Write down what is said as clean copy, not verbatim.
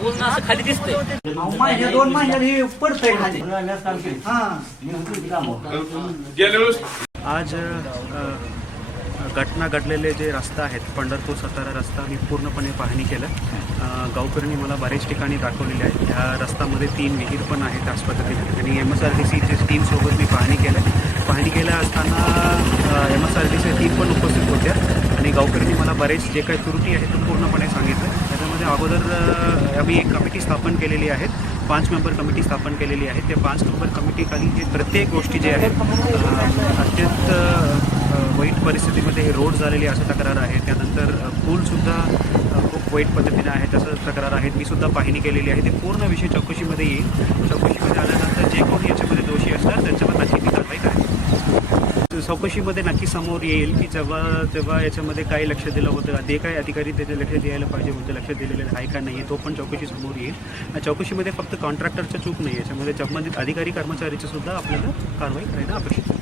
पूर्ण असं खाली दिसतंय. महिन्या 2 महिन्यात हे पडतंय खाली. आज घटना घडलेले जे रस्ता आहेत पंढरपूर सातारा रस्ता मी पूर्णपणे पाहणी केलं. गावकऱ्यांनी मला बरेच ठिकाणी दाखवलेले आहेत. ह्या रस्त्यामध्ये 3 विहीर पण आहेत त्याच पद्धतीने आणि MSRDCच्या टीमसोबत मी पाहणी केलं असताना MSRDCच्या टीम पण उपस्थित होत्या आणि गावकऱ्यांनी मला बरेच जे काही त्रुटी आहेत ते पूर्णपणे सांगितलं. त्याच्यामध्ये अगोदर आम्ही एक कमिटी स्थापन केलेली आहे, 5 मेंबर कमिटी स्थापन केलेली आहे. त्या 5 मेंबर कमिटीखाली हे प्रत्येक गोष्टी जे आहेत अत्यंत वाईट परिस्थितीमध्ये हे रोड झालेली असं तक्रार आहे. त्यानंतर पूलसुद्धा खूप वाईट पद्धतीने आहे तसं तक्रार आहेत. मी सुद्धा पाहणी केलेली आहे. ते पूर्ण विषय चौकशीमध्ये येईल. चौकशीमध्ये आल्यानंतर जे कोणी याच्यामध्ये दोषी असतात त्यांच्यावर नक्की मी कारवाई करेन. चौकशीमध्ये नक्की समोर येईल की जेव्हा याच्यामध्ये काही लक्ष दिलं होतं, ते काही अधिकारी त्याचे लक्ष द्यायला पाहिजे होतं, लक्ष दिलेलं आहे का नाही तो पण चौकशी समोर येईल. चौकशीमध्ये फक्त कॉन्ट्रॅक्टरचं चूक नाही, याच्यामध्ये संबंधित अधिकारी कर्मचारीचं सुद्धा आपल्याला कारवाई करायला अपेक्षित.